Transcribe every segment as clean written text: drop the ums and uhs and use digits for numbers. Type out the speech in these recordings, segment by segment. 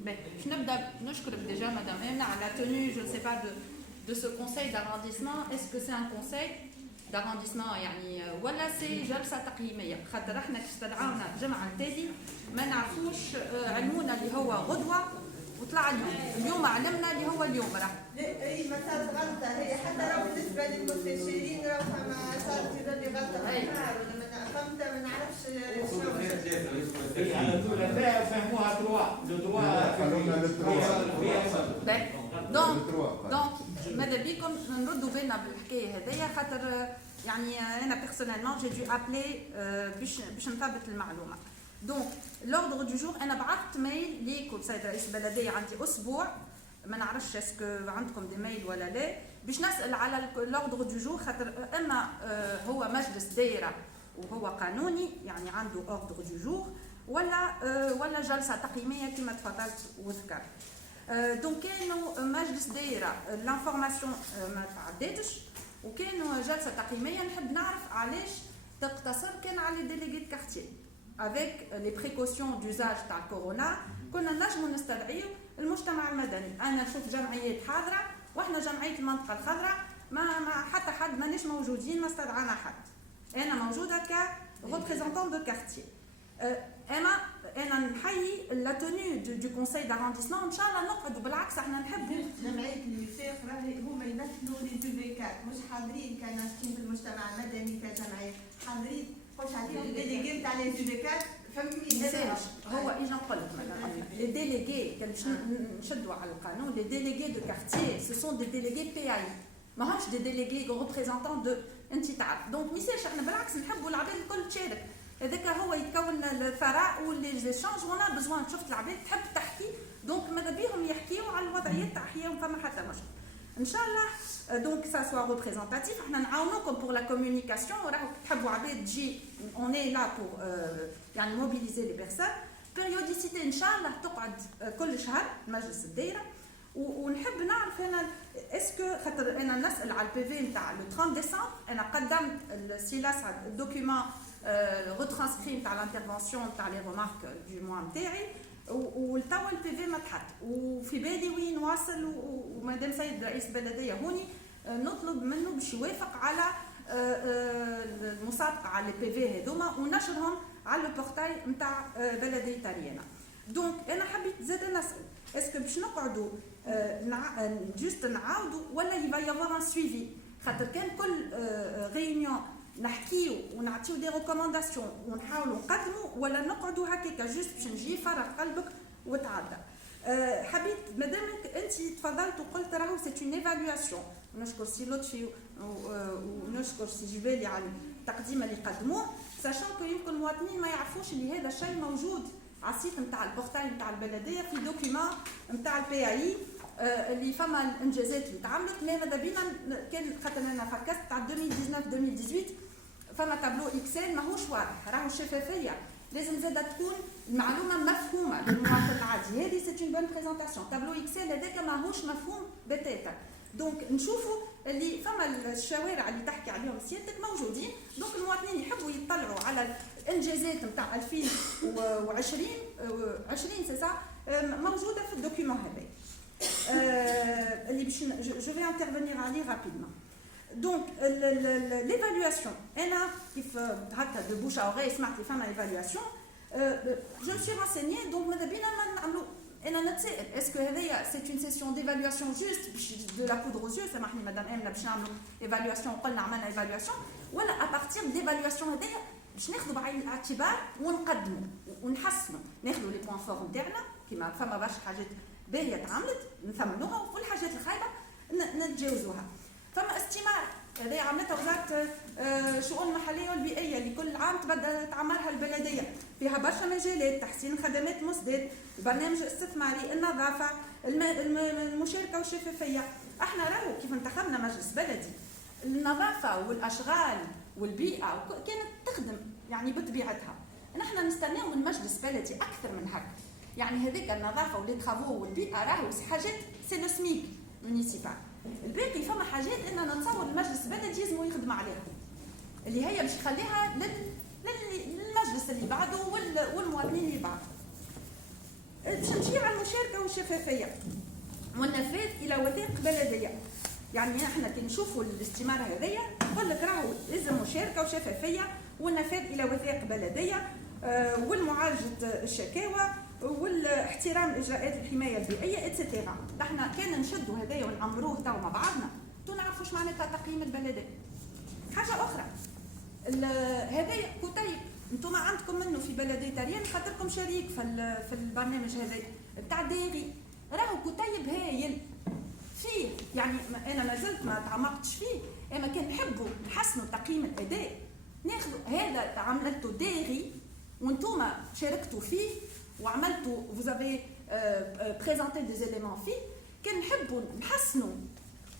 Je نشكرك déjà madame Emna à la tenue, je ne sais pas de ce conseil d'arrondissement. Est-ce que c'est un conseil d'arrondissement يعني ولا سي جلسه تقييميه؟ خاطر احنا استدعونا جمعه نتادي ما نعرفوش علمونا اللي هو غدوه وطلع اليوم علمنا اللي هو اليوم راه. اي ما صارت غلطه هي حتى لو بالنسبه للمستشارين راه فما صارت اللي غلطه ولا ما نعرفش شنو على طول لا فهموها تروا لو دونك ماذا بيكم نردوا بالنا بالحكايه هذيا خاطر يعني انا بيرسونيلمون جي دو ابلي باش نثبت المعلومه. دونك لوردر دو جور انا بعثت ميل ليكم سيد رئيس البلديه عندي اسبوع ما نعرفش اسكو عندكم دي ميل ولا لا باش نسال على لوردر دو جور خاطر اما هو مجلس دايره وهو قانوني يعني عنده اوردر دو جور ولا جلسه تقييميه كما تفضلت وذكرت. دونك كانوا مجلس دايره لانفورماسيون ما تعداتش وكانوا جلسه تقييميه نحب نعرف علاش تقتصر كان على ديليغي كارتيer avec les précautions d'usage تاع كورونا كنا نجموا نستدعيو المجتمع المدني. انا نشوف جمعيات حاضره واحنا جمعيه المنطقه الخضراء ما حتى حد مانيش موجودين ما استدعانا حد. انا موجوده ك représentante de quartier. انا نحيي لا توني دو كونساي دارondissement ان شاء الله نقعدوا بالعكس احنا نحبوا جمعيه الوفاق راهي هما يمثلوا لي زوفيكات مش حاضرين كناشطين في المجتمع المدني كجمعيه حاضرين خوش عليهم ديليغي تاع لي زوفيكات فهمتني هو اجا نقول لك مثلا لي ديليغي كان باش نشدوا على القانون لي ديليغي دو كارتيer سو سون دي ديليغي بي اي ماهمش دي ديليغي ريبريزونطون دو انت تعرف. دونك ميساج احنا بالعكس نحبوا العباد الكل تشارك هذاك هو يتكون الثراء والليزيشانج وانا بزوان شفت العباد تحب تحكي دونك ماذا بيهم يحكيوا على الوضعيات تاع حياتهم فما حتى مشكل ان شاء الله. دونك سا سوا ريبريزونتاتيف احنا نعاونوكم بور لا كومونيكاسيون راهو تحبوا عباد تجي اون اي لا بور يعني موبيليزي لي بيرسون بيريوديسيتي ان شاء الله تقعد كل شهر مجلس الدائره ونحب نعرف انا اسكو خاطر انا نسال على البي في نتاع لو 30 ديسمبر انا قدمت السيلاس الدوكيومون retranscrit تاع الانترفونسيون تاع لي ريمارك دو موا نتاعي والتوا البي في ما تحط وفي بالي وين واصل ومادام سيد رئيس البلديه هوني نطلب منه باش يوافق على المسابقه على البي في هذوما ونشرهم على البورتاي نتاع بلديه تاريانا. دونك انا حبيت زاد نسال اسكو باش نقعدوا جوست نعاودوا ولا يبا يافوار ان سويفي خاطر كان كل ريونيون نحكيو ونعطيو دي ريكومونداسيون ونحاولوا نقدموا ولا نقعدوا هكاكا جوست باش نجي فرغ قلبك وتعدى. حبيت مادامك انت تفضلت وقلت راهو سي اون ايفالواسيون ونشكر سي لطفي ونشكر سي جبالي على التقديم اللي قدموه ساشون كو يمكن المواطنين ما يعرفوش اللي هذا الشيء موجود على السيت نتاع البورتاي نتاع البلديه في دوكيومون نتاع البي اي اللي فما الانجازات اللي تعملت ماذا بينا كان خاطر انا فكست تاع 2019 2018 فما تابلو اكسل ماهوش واضح راهو شفافيه لازم زاده تكون المعلومه مفهومه للمواطن العادي. هذه سيت اون بون بريزونطاسيون تابلو اكسل هذاك ماهوش مفهوم بتاتا دونك نشوفوا اللي فما الشوارع اللي تحكي عليهم سيادتك موجودين دونك المواطنين يحبوا يطلعوا على الانجازات نتاع 2020 20 سي سا موجوده في الدوكيومون هذا اللي باش جو في انترفينير عليه رابيدمون. دونك ليفالواسيون انا كيف هكا دو بوش اوغي سمعت لي فما ايفالواسيون جو سي رانسيني دونك ماذا بينا نعملوا انا نتسائل اسكو هذيا سي اون سيسيون ديفالواسيون جوست باش دو لا بودر اوز يو سامحني مدام امنا باش نعملوا ايفالواسيون قلنا عملنا ايفالواسيون ولا ابارتير ديفالواسيون هذيا باش ناخذوا بعين الاعتبار ونقدموا ونحسنوا ناخذوا لي بوين فور نتاعنا كيما فما برشا حاجات باهيه تعملت نثمنوها والحاجات الخايبه نتجاوزوها. فما استمارة هذه عملتها وزارة الشؤون المحلية والبيئية اللي كل عام تبدا تعمرها البلدية فيها برشا مجالات تحسين خدمات مسداد البرنامج الاستثماري النظافة المشاركة والشفافية. احنا راهو كيف انتخبنا مجلس بلدي النظافة والأشغال والبيئة كانت تخدم يعني بطبيعتها نحن نستناو من مجلس بلدي أكثر من هكا يعني هذيك النظافة والترافو والبيئة راهو حاجات سي لو سميك مونيسيبال. الباقي فما حاجات اننا نتصور المجلس البلدي لازم يخدم عليها اللي هي باش يخليها للمجلس اللي بعده والمواطنين اللي بعده. باش نمشي على المشاركه والشفافيه والنفاذ الى وثائق بلديه. يعني احنا كي نشوفوا الاستماره هذيا نقول لك راهو لازم مشاركه وشفافيه والنفاذ الى وثائق بلديه والمعالجه الشكاوى والاحترام اجراءات الحمايه البيئيه اتسيتيرا. احنا كان نشدوا هذايا ونعمروه تو مع بعضنا تو نعرفوا اش معناتها تقييم البلديه. حاجه اخرى هذايا كتيب انتم عندكم منه في بلديه تاريان خاطركم شريك في البرنامج هذا بتاع ديري، راهو كتيب هايل فيه. يعني انا ما زلت ما تعمقتش فيه، اما كان نحبوا نحسنوا تقييم الاداء ناخذوا هذا عملته ديري وانتم شاركتوا فيه وعملتوا فوزافي بريزونتي دي زيليمون فيه، كان نحبوا نحسنوا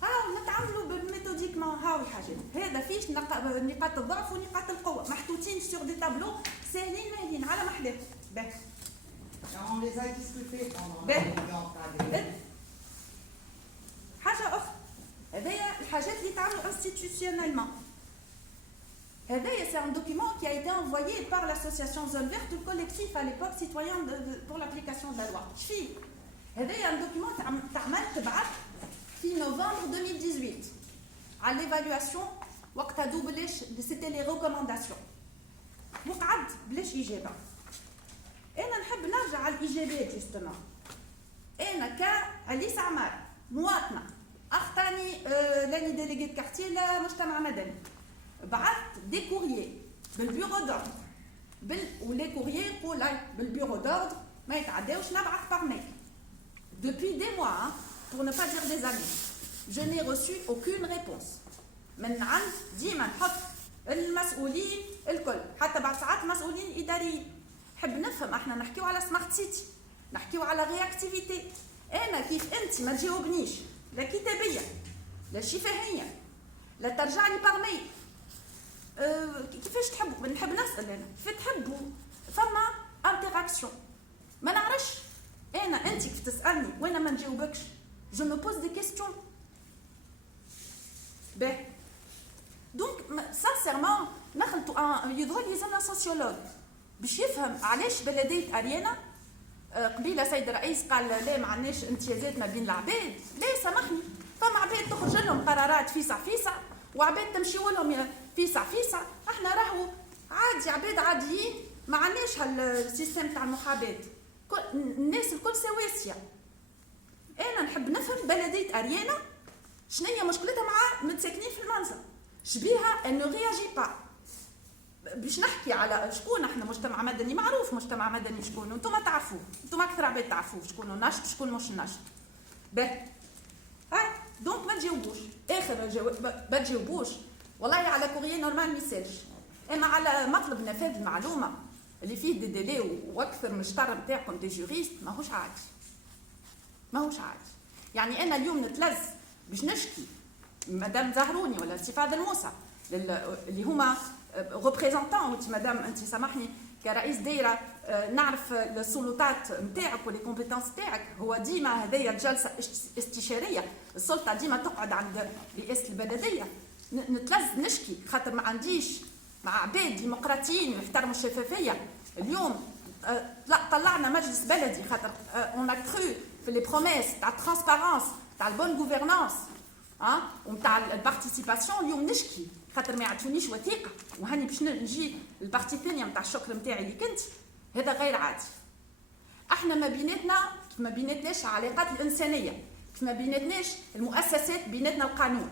هاو نتعاملوا بالميثوديكمون. هاو الحاجات هذا فيش نقاط الضعف ونقاط القوه محطوطين سور دي تابلو ساهلين ماهلين على محلاه. باهي On les a discutés pendant la réunion. حاجه اخرى هذايا الحاجات اللي تعملوا انستيتيوشنالمون. هذايا سي ان دوكيمون qui a été envoyé par l'association Zone Verte, le collectif à l'époque citoyen pour l'application de la loi. شفيه هذايا ان دوكيمون تعمل تبعث في نوفمبر 2018 على ليفالواسيون وقتها بلاش سيتي لي ريكومانداسيون وقعد بلاش اجابه. انا نحب نرجع على الايجابيات جوستومون. انا كعليس عمار مواطنه اخطاني لاني ديليغي كارتي لمجتمع مدني بعثت دي كوريي بالبيرو دوردر ولي كوريي يقول بالبيرو دوردر ما يتعداوش نبعث بار ميل. Depuis des mois, hein, pour ne pas dire des années, je n'ai reçu aucune réponse. من عند ديما نحط المسؤولين الكل حتى بعد ساعات مسؤولين اداريين. نحب نفهم احنا نحكيو على سمارت سيتي نحكيو على رياكتيفيتي. انا كيف انت ما تجاوبنيش لا كتابيه لا شفهيه لا ترجع لي بار ميل كيفاش تحبوا؟ نحب نسال انا كيف تحبوا فما انتراكسيون ما نعرفش. انا انت كيف تسالني وانا ما نجاوبكش جو مو بوز دي كيستيون. باهي دونك سانسيرمون نخلطوا يظهر لي زعما سوسيولوج باش يفهم علاش بلديه اريانا قبيله سيد الرئيس قال لا ما عندناش امتيازات ما بين العباد. لا سامحني فما عباد تخرج لهم قرارات فيسع فيسع وعباد تمشيو لهم فيسع فيسع. احنا راهو عادي عباد عاديين ما عندناش هالسيستم تاع المحاباه الناس الكل سواسيه. انا نحب نفهم بلديه اريانا شنية مشكلتها مع متساكنين في المنزل شبيها انه رياجي با. باش نحكي على شكون احنا مجتمع مدني معروف مجتمع مدني شكون وانتم تعرفوه انتم اكثر عباد تعرفوه شكون نشط شكون مش نشط. باهي دونك ما تجاوبوش اخر ما تجاوبوش والله على كوريي نورمال ما يسالش. اما على مطلب نفاذ المعلومه اللي فيه دي ديلي واكثر من الشطر نتاعكم دي جوريست ماهوش عادي ماهوش عادي. يعني انا اليوم نتلز باش نشكي مدام زهروني ولا سي فادل موسى اللي هما ريبريزونطون وانت مدام انت سامحني كرئيس دايره نعرف السلطات نتاعك ولي كومبيتونس نتاعك. هو ديما هذيا الجلسه استشاريه السلطه ديما تقعد عند رئاسه البلديه. نتلز نشكي خاطر ما عنديش مع عباد ديمقراطيين يحترموا الشفافيه. اليوم طلعنا مجلس بلدي خاطر اون ا كرو في لي بروميس تاع الترانسبارونس تاع البون غوفرنانس ومتاع البارتيسيباسيون. اليوم نشكي خاطر ما يعطونيش وثيقه وهاني باش نجي البارتي الثانيه نتاع الشكر نتاعي اللي كنت. هذا غير عادي. احنا ما بيناتنا كيف ما بيناتناش العلاقات الانسانيه كيف ما بيناتناش المؤسسات بيناتنا القانون.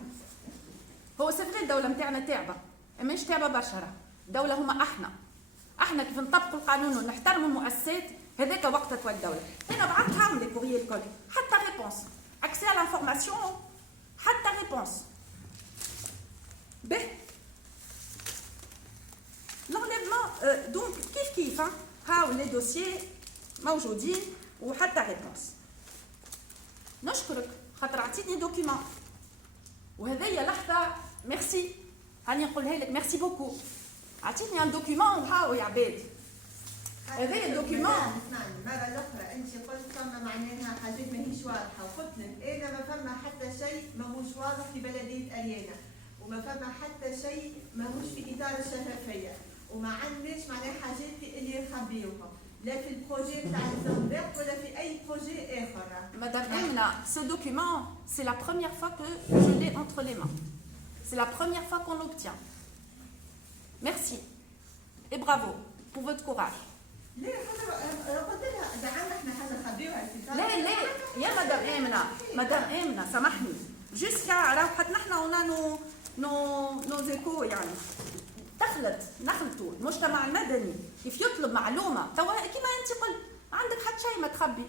هو سفري الدوله نتاعنا تعبه ماهيش تعبه برشا. الدوله هما احنا كيف نطبقوا القانون ونحترموا المؤسسات هذاك وقت تولي الدوله. انا بعثتها لي كوريي الكل حتى ريبونس اكسي على لانفورماسيون حتى ريبونس. به لونليفمون دونك كيف هاو لي دوسيي موجودين وحتى ريبونس. نشكرك خاطر عطيتني دوكيمون وهذيا لحظه ميرسي هاني نقولها لك ميرسي بوكو. عطيتني ان دوكيمون وهاو يا عباد هذايا الدوكيمون. اسمعني المره الاخرى انت قلت فما معناها حاجات ماهيش واضحه وقلت لك انا ما فما حتى شيء ماهوش واضح في بلديه اريانا وما فما حتى شيء ماهوش في اطار الشفافيه وما عندناش معناها حاجات اللي نخبيوها. لا في البروجي تاع الزومبيرت ولا في اي بروجي اخر. Madame Emna, ce document, c'est la première fois que je l'ai entre les mains. C'est la première fois qu'on l'obtient. Merci et bravo pour votre courage. ليه قلت لها دعمنا احنا حاجه خبيوها في لا يا مدام امنه سامحني جوسكا راهو حتى نحن هنا نو زيكو يعني نخلطوا المجتمع المدني كيف يطلب معلومه توا كيما انت قلت عندك حتى شيء ما تخبي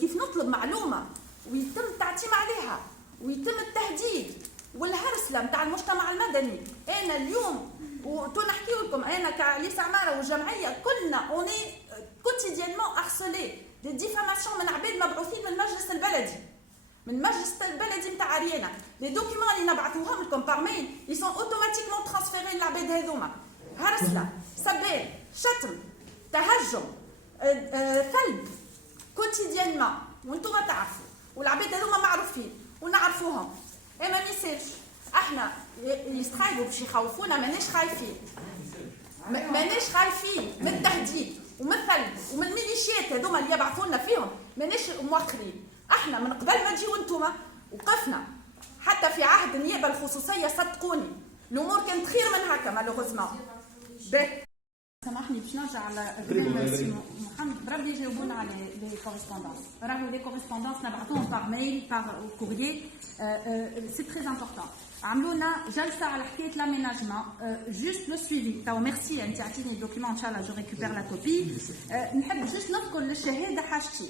كيف نطلب معلومه ويتم التعتيم عليها ويتم التهديد والهرسله نتاع المجتمع المدني. انا اليوم وتو نحكي لكم انا كعليس عماره والجمعيه كلنا اوني كوتيديانمون هارسلي دي ديفاماسيون من عباد مبعوثين من المجلس البلدي نتاع اريانا. لي دوكيومون اللي نبعثوهم لكم باغ ميل ils sont automatiquement transférés للعباد هذوما. هرسله سبال شتم تهجم ثلب كوتيديانمون وانتم تعرفوا والعباد هذوما معروفين ونعرفوهم. ما يصيرش احنا يستخايبوا باش يخوفونا ماناش خايفين من التهديد ومن الثلج ومن الميليشيات هذوما اللي يبعثوا لنا فيهم ماناش مؤخرين. احنا من قبل ما تجيو انتوما وقفنا حتى في عهد النيابه الخصوصيه صدقوني الامور كانت خير من هكا مالوغوزمون. سامحني باش نرجع على محمد بربي يجاوبونا على لي كوريسبوندونس. راهو لي كوريسبوندونس نبعثوهم باغ ميل باغ كوريي سي تري امبورطون. عملوا لنا جلسه على حكايه لاميناجمون جوست لو سويفي. تو ميرسي انت عطيتني الدوكيومون ان شاء الله جو ريكوبير لا كوبي. نحب جوست نذكر للشهاده حاجتي.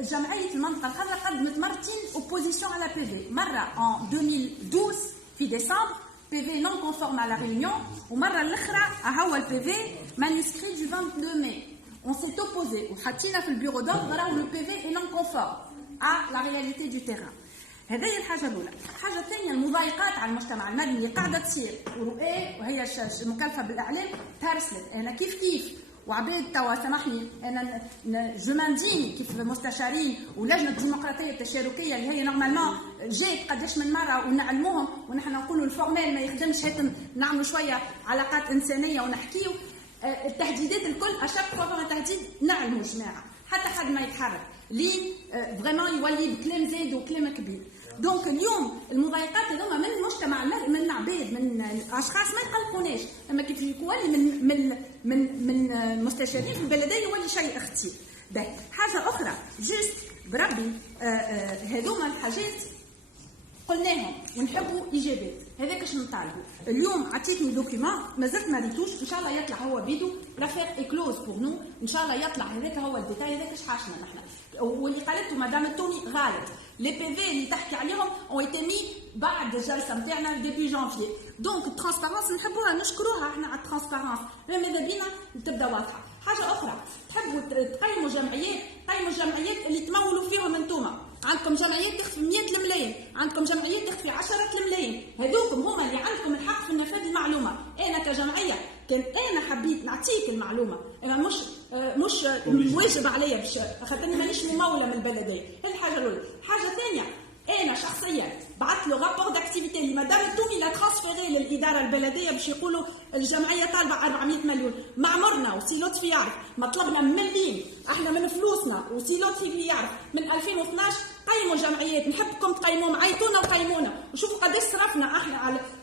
جمعيه المنطقه الخضراء قدمت مرتين اوبوزيسيون على بي في، مره en 2012 في ديسمبر PV non conforme à la réunion ومره الاخرى هو البي في manuscrit du 22 mai. On s'est opposé وحطينا في البيرو دونك راهو لو بي في non conforme à la réalité du terrain. هذه الحاجه الاولى. الحاجه الثانيه المضايقات على المجتمع المدني اللي قاعده تصير وهي المكلفه بالاعلام ترسلت. انا كيف وعباد توا سامحني انا جو مانديني كيف مستشارين ولجنه الديمقراطيه التشاركيه اللي هي نورمالمون جات قداش من مره ونعلموهم ونحن نقولوا الفورمال ما يخدمش هات نعملوا شويه علاقات انسانيه ونحكيو. التهديدات الكل اشاك فما تهديد نعلموا جماعه حتى حد ما يتحرك لين فريمون يولي بكلام زايد وكلام كبير. دونك اليوم المضايقات هذوما من المجتمع من العباد من اشخاص ما يقلقوناش اما كيف يولي من المستشارين في البلديه يولي شيء اختي. حاجه اخرى جست بربي هذوما الحاجات قلناهم ونحبوا اجابات. هذاك اش نطالبوا اليوم. عطيتني دوكيومون مازلت ما ريتوش ان شاء الله يطلع هو بيدو لافير ايكلوز بور نو ان شاء الله يطلع. هذاك هو الديتاي هذاك اش حاشنا نحن واللي قالته مدام التوني غالط. لي بي في اللي تحكي عليهم اون ايتي مي بعد الجلسه نتاعنا ديبي جانفي. دونك الترانسبارونس نحبوها نشكروها احنا على الترانسبارونس ماذا بينا تبدا واضحه. حاجه اخرى تحبوا تقيموا جمعيات قيموا الجمعيات اللي تمولوا فيهم انتوما. عندكم جمعيات تخفي 100 الملايين عندكم جمعيات تخفي 10 الملايين هذوكم هما اللي عندكم الحق في نفاذ المعلومه. انا كجمعيه كان انا حبيت نعطيك المعلومه انا مش واجب عليا باش خاطرني مانيش مموله من البلديه. هذه الحاجه الاولى. حاجه ثانيه انا شخصيا بعثت له رابور داكتيفيتي اللي مدام التومي لا ترانسفيري للاداره البلديه باش يقولوا الجمعيه طالبه 400 مليون. معمرنا وسي لطفي يعرف ما طلبنا مليم احنا من فلوسنا وسي لطفي يعرف من 2012 قيموا الجمعيات. نحبكم تقيموهم عيطونا وقيمونا وشوفوا قداش صرفنا احنا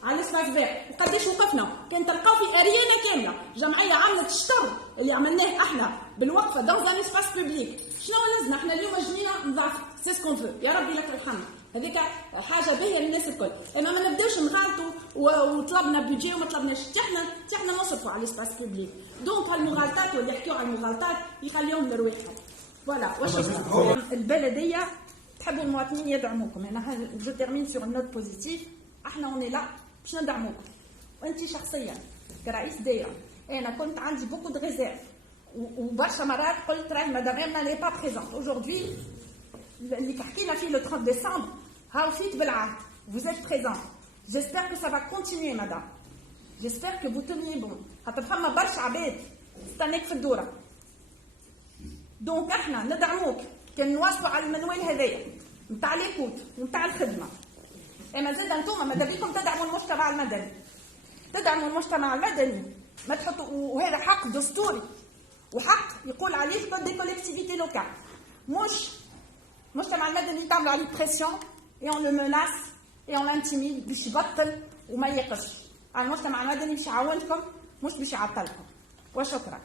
على الاسباس فير وقداش وقفنا. كان تلقاو في اريانا كامله جمعيه عملت الشطر اللي عملناه احنا بالوقفه دون ان اسباس بوبليك. شنو لازمنا احنا اليوم جنينا نضعف سي سكون فو يا ربي لك الحمد. هذيك حاجه باهيه للناس الكل. اما ما نبداوش نغالطوا وطلبنا بيجي وما طلبناش. احنا نصرفوا على الاسباس بوبليك. دونك هالمغالطات واللي يحكيوا على المغالطات يخليهم لرواحهم. فوالا واش البلديه تحبوا المواطنين يدعموكم. انا جو تيرمين سور نوت بوزيتيف. احنا اوني لا باش ندعموكم. وانت شخصيا كرئيس دايره انا كنت عندي بوكو دو ريزيرف وبرشا مرات قلت راهي مدام امنا لي با بريزونت اجوردي اللي حكينا فيه لو 30 ديسمبر ها وفيت بالعهد. Vous êtes présent. J'espère que ça va continuer madame. J'espère que vous tenez bon. خاطر فما برشا عباد استناك في الدوره. دونك احنا ندعموك كان نواصلوا على المنوال هذايا نتاع ليكوت ونتاع الخدمه. اما زاد انتوما ماذا بيكم تدعموا المجتمع المدني. تدعموا المجتمع المدني ما تحطوا وهذا حق دستوري وحق يقول عليه كود دي كولكتيفيتي لوكال. مش المجتمع المدني تعمل عليه بريسيون اي اون لو مناس اي اون لانتيميد باش يبطل وما يقفش. المجتمع المدني باش يعاونكم مش باش يعطلكم. وشكرا.